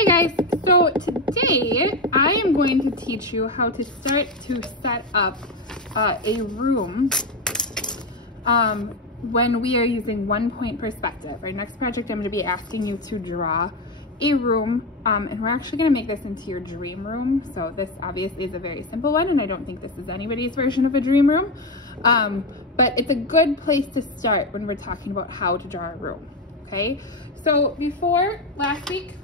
Hey guys, so today I am going to teach you how to start to set up a room when we are using 1-point perspective. Our next project I'm going to be asking you to draw a room and we're actually going to make this into your dream room. So this obviously is a very simple one and I don't think this is anybody's version of a dream room, but it's a good place to start when we're talking about how to draw a room. Okay, so before last week,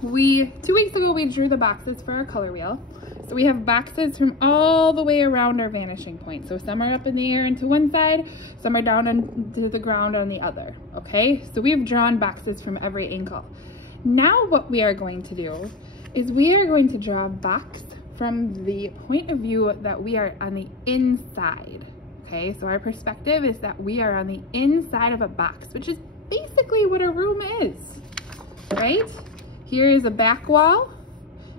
2 weeks ago we drew the boxes for our color wheel. So we have boxes from all the way around our vanishing point. So some are up in the air into one side, some are down into the ground on the other. Okay, so we've drawn boxes from every angle. Now what we are going to do is we are going to draw a box from the point of view that we are on the inside. Okay, so our perspective is that we are on the inside of a box, which is basically what a room is, right? Here is a back wall,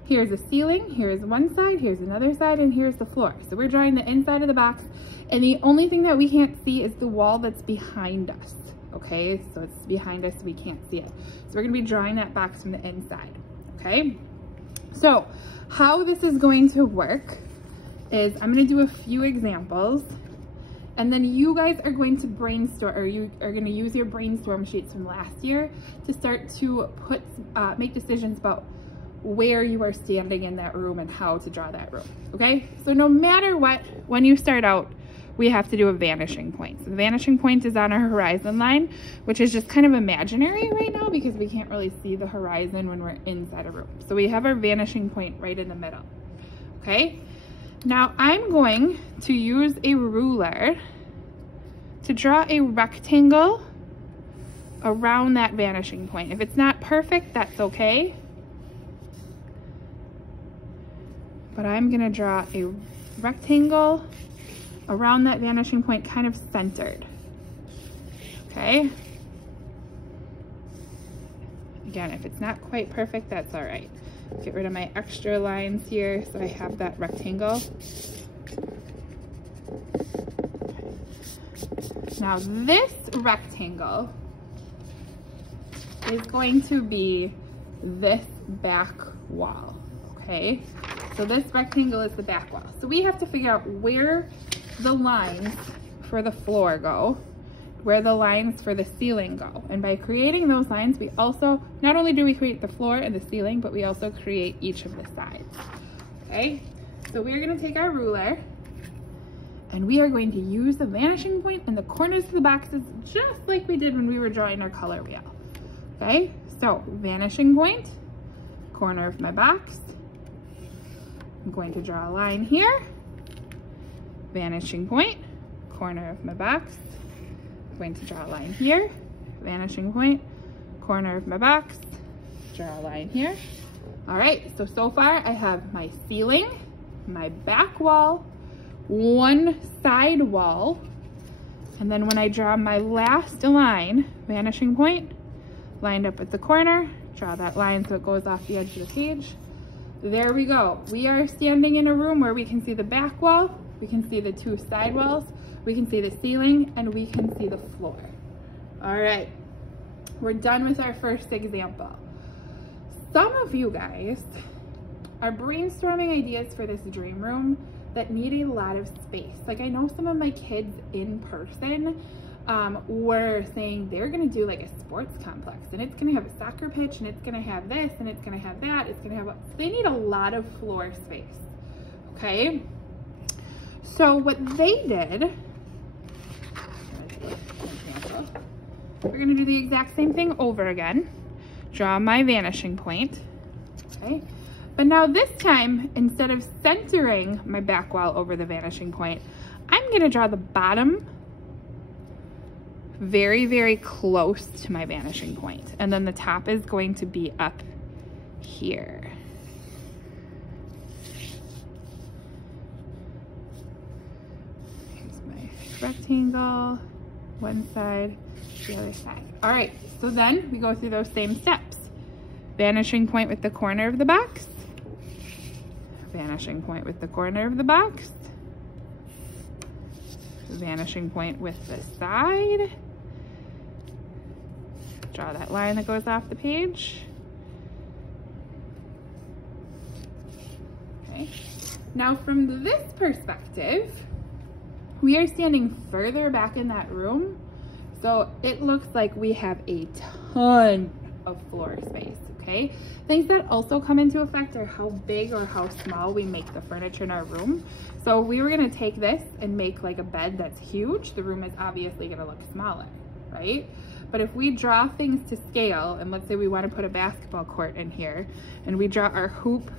here's a ceiling, here's one side, here's another side, and here's the floor. So we're drawing the inside of the box, and the only thing that we can't see is the wall that's behind us. Okay, so it's behind us, we can't see it. So we're gonna be drawing that box from the inside, okay? So how this is going to work is I'm gonna do a few examples, and then you guys are going to brainstorm, or you are going to use your brainstorm sheets from last year to start to make decisions about where you are standing in that room and how to draw that room, okay? So no matter what, when you start out, we have to do a vanishing point. So the vanishing point is on our horizon line, which is just kind of imaginary right now because we can't really see the horizon when we're inside a room. So we have our vanishing point right in the middle, okay? Now I'm going to use a ruler to draw a rectangle around that vanishing point. If it's not perfect, that's okay. But I'm gonna draw a rectangle around that vanishing point, kind of centered, okay? Again, if it's not quite perfect, that's all right. Get rid of my extra lines here so I have that rectangle. Now this rectangle is going to be this back wall, okay? So this rectangle is the back wall. So we have to figure out where the lines for the floor go, where the lines for the ceiling go. And by creating those lines, we also, not only do we create the floor and the ceiling, but we also create each of the sides, okay? So we're gonna take our ruler and we are going to use the vanishing point in the corners of the boxes just like we did when we were drawing our color wheel, okay? So vanishing point, corner of my box. I'm going to draw a line here, vanishing point, corner of my box. I'm going to draw a line here, vanishing point, corner of my box, draw a line here. All right, so far I have my ceiling, my back wall, one side wall, and then when I draw my last line, vanishing point, lined up at the corner, draw that line so it goes off the edge of the page. There we go. We are standing in a room where we can see the back wall, we can see the two side walls, we can see the ceiling, and we can see the floor. All right, we're done with our first example. Some of you guys are brainstorming ideas for this dream room that need a lot of space. Like I know some of my kids in person were saying they're gonna do like a sports complex and it's gonna have a soccer pitch and it's gonna have this and it's gonna have that, it's gonna have, they need a lot of floor space, okay? So what they did, we're gonna do the exact same thing over again. Draw my vanishing point, okay? But now this time, instead of centering my back wall over the vanishing point, I'm gonna draw the bottom very, very close to my vanishing point. And then the top is going to be up here. Here's my rectangle, one side, the other side. All right, so then we go through those same steps. Vanishing point with the corner of the box, vanishing point with the corner of the box, vanishing point with the side, draw that line that goes off the page, Okay. Now from this perspective, we are standing further back in that room. So it looks like we have a ton of floor space, okay? Things that also come into effect are how big or how small we make the furniture in our room. So we were gonna take this and make like a bed that's huge. The room is obviously gonna look smaller, right? But if we draw things to scale, and let's say we wanna put a basketball court in here, and we draw our hoop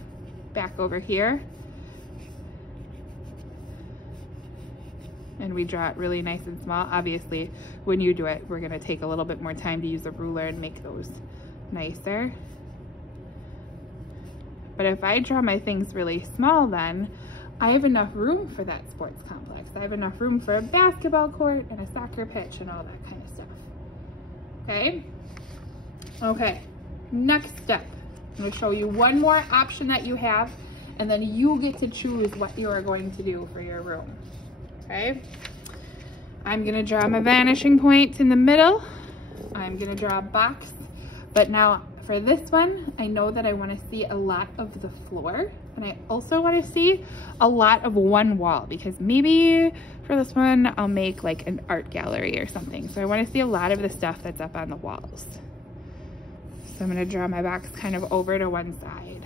back over here, and we draw it really nice and small. Obviously, when you do it, we're gonna take a little bit more time to use a ruler and make those nicer. But if I draw my things really small, then I have enough room for that sports complex. I have enough room for a basketball court and a soccer pitch and all that kind of stuff. Okay? Okay, next step. I'm gonna show you one more option that you have, and then you get to choose what you are going to do for your room. Okay, I'm gonna draw my vanishing point in the middle. I'm gonna draw a box, but now for this one, I know that I wanna see a lot of the floor, and I also wanna see a lot of one wall, because maybe for this one, I'll make like an art gallery or something. So I wanna see a lot of the stuff that's up on the walls. So I'm gonna draw my box kind of over to one side.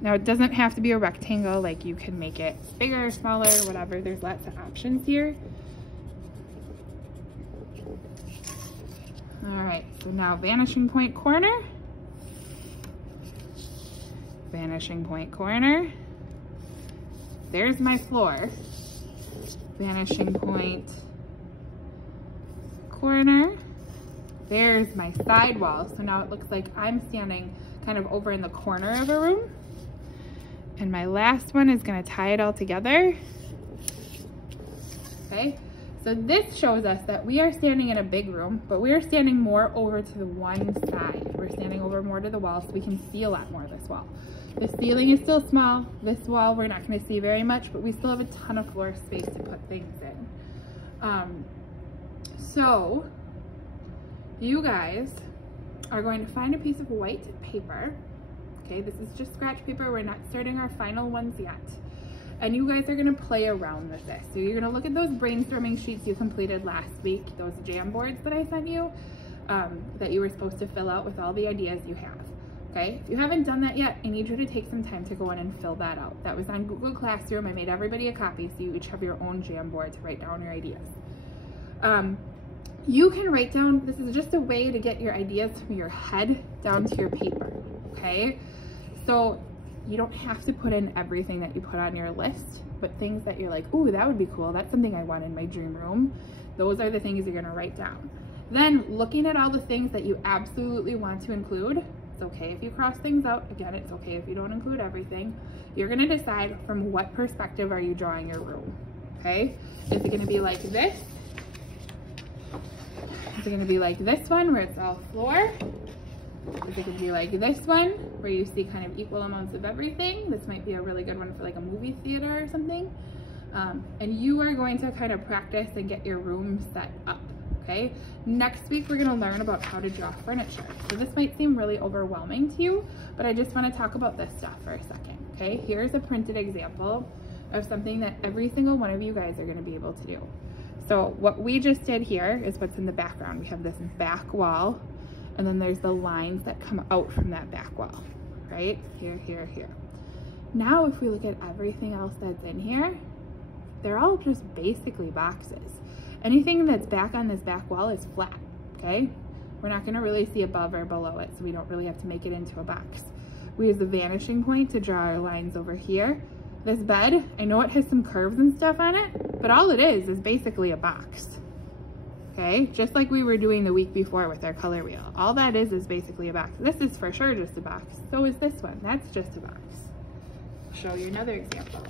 Now it doesn't have to be a rectangle, like you can make it bigger, smaller, whatever. There's lots of options here. All right, so now vanishing point corner. Vanishing point corner. There's my floor. Vanishing point corner. There's my side wall. So now it looks like I'm standing kind of over in the corner of a room. And my last one is gonna tie it all together. Okay, so this shows us that we are standing in a big room, but we are standing more over to the one side. We're standing over more to the wall, so we can see a lot more of this wall. The ceiling is still small. This wall, we're not gonna see very much, but we still have a ton of floor space to put things in. So you guys are going to find a piece of white paper. Okay, this is just scratch paper. We're not starting our final ones yet. And you guys are gonna play around with this. So you're gonna look at those brainstorming sheets you completed last week, those jam boards that I sent you, that you were supposed to fill out with all the ideas you have. Okay, if you haven't done that yet, I need you to take some time to go in and fill that out. That was on Google Classroom. I made everybody a copy, so you each have your own jam board to write down your ideas. You can write down, this is just a way to get your ideas from your head down to your paper, okay? So you don't have to put in everything that you put on your list, but things that you're like, ooh, that would be cool. That's something I want in my dream room. Those are the things you're gonna write down. Then looking at all the things that you absolutely want to include, it's okay if you cross things out. Again, it's okay if you don't include everything. You're gonna decide from what perspective are you drawing your room, okay? Is it gonna be like this? Is it gonna be like this one where it's all floor? Is it gonna be like this one where you see kind of equal amounts of everything? This might be a really good one for like a movie theater or something. And you are going to kind of practice and get your room set up, okay? Next week, we're gonna learn about how to draw furniture. So this might seem really overwhelming to you, but I just wanna talk about this stuff for a second, okay? Here's a printed example of something that every single one of you guys are gonna be able to do. So what we just did here is what's in the background. We have this back wall, and then there's the lines that come out from that back wall, right? Here, here, here. Now, if we look at everything else that's in here, they're all just basically boxes. Anything that's back on this back wall is flat, okay? We're not gonna really see above or below it, so we don't really have to make it into a box. We use the vanishing point to draw our lines over here. This bed, I know it has some curves and stuff on it, but all it is basically a box, okay? Just like we were doing the week before with our color wheel. All that is basically a box. This is for sure just a box. So is this one, that's just a box. I'll show you another example.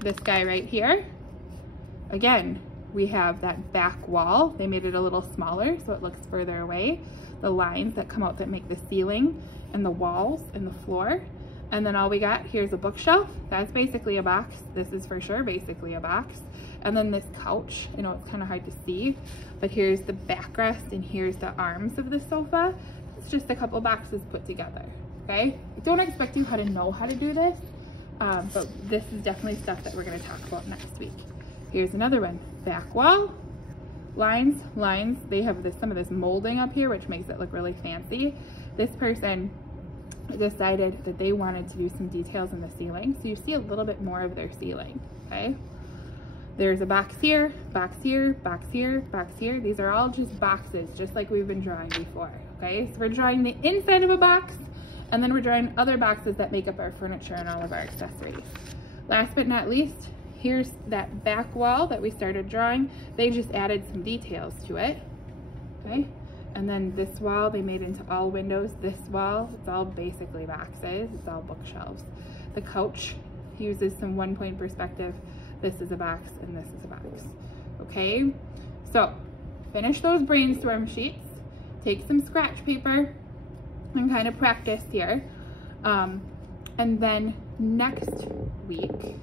This guy right here, again, we have that back wall. They made it a little smaller so it looks further away. The lines that come out that make the ceiling and the walls and the floor. And then all we got, here's a bookshelf. That's basically a box. This is for sure basically a box. And then this couch, I know it's kind of hard to see, but here's the backrest and here's the arms of the sofa. It's just a couple boxes put together, okay? I don't expect you to know how to do this, but this is definitely stuff that we're gonna talk about next week. Here's another one, back wall, lines. They have some of this molding up here, which makes it look really fancy. This person decided that they wanted to do some details in the ceiling, so you see a little bit more of their ceiling, okay? There's a box here, box here, box here, box here. These are all just boxes, just like we've been drawing before, okay? So we're drawing the inside of a box, and then we're drawing other boxes that make up our furniture and all of our accessories. Last but not least, here's that back wall that we started drawing. They just added some details to it, okay? And then this wall, they made into all windows. This wall, it's all basically boxes. It's all bookshelves. The couch uses some 1-point perspective. This is a box and this is a box, okay? So finish those brainstorm sheets, take some scratch paper and kind of practice here. And then next week,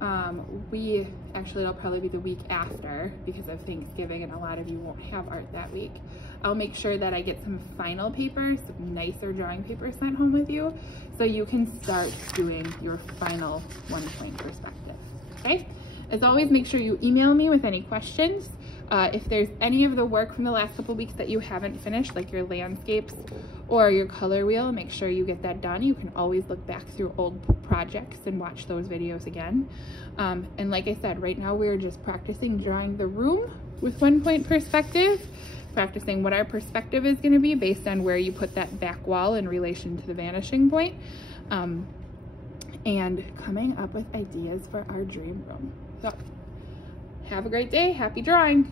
it'll probably be the week after because of Thanksgiving and a lot of you won't have art that week. I'll make sure that I get some final papers, some nicer drawing papers sent home with you so you can start doing your final 1-point perspective, okay? As always, make sure you email me with any questions. If there's any of the work from the last couple weeks that you haven't finished, like your landscapes or your color wheel, make sure you get that done. You can always look back through old projects and watch those videos again. And like I said, right now we're just practicing drawing the room with 1-point perspective, practicing what our perspective is going to be based on where you put that back wall in relation to the vanishing point, and coming up with ideas for our dream room. So have a great day. Happy drawing.